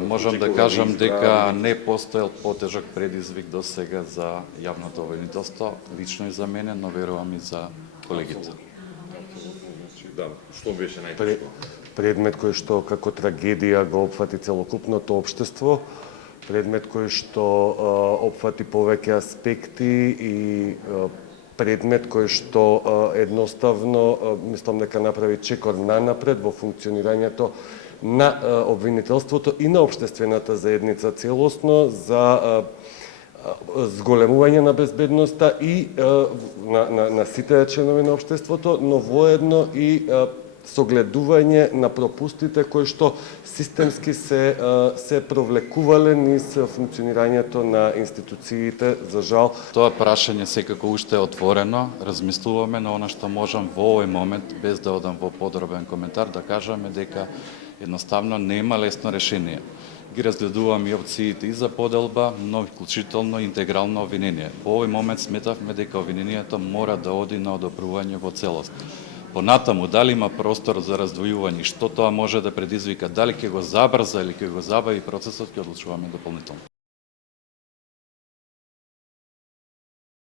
Можам да кажам дека не постоел потежок предизвик до сега за јавното обвинителство, лично и за мене, но верувам и за колегите. Да, што беше најтешко? Предмет кој што како трагедија го опфати целокупното општество, предмет кој што опфати повеќе аспекти и предмет кој што едноставно мислам дека направи чекор нанапред во функционирањето на обвинителството и на општествената заедница целосно за зголемување на безбедноста и на сите членови на општеството, но воедно и согледување на пропустите кои што системски се провлекувале низ функционирањето на институциите, за жал. Тоа прашање секако уште е отворено, размислуваме, но она што можам во овој момент, без да одам во подробен коментар, да кажаме дека едноставно нема лесно решение. Ги разгледуваме и опциите и за поделба, но вклучително интегрално обвинение. Во овој момент сметавме дека обвинението мора да оди на одобрување во целост. Понатаму, дали има простор за раздвојување, што тоа може да предизвика, дали ќе го забрза или ќе го забави процесот, ќе одлучуваме дополнително.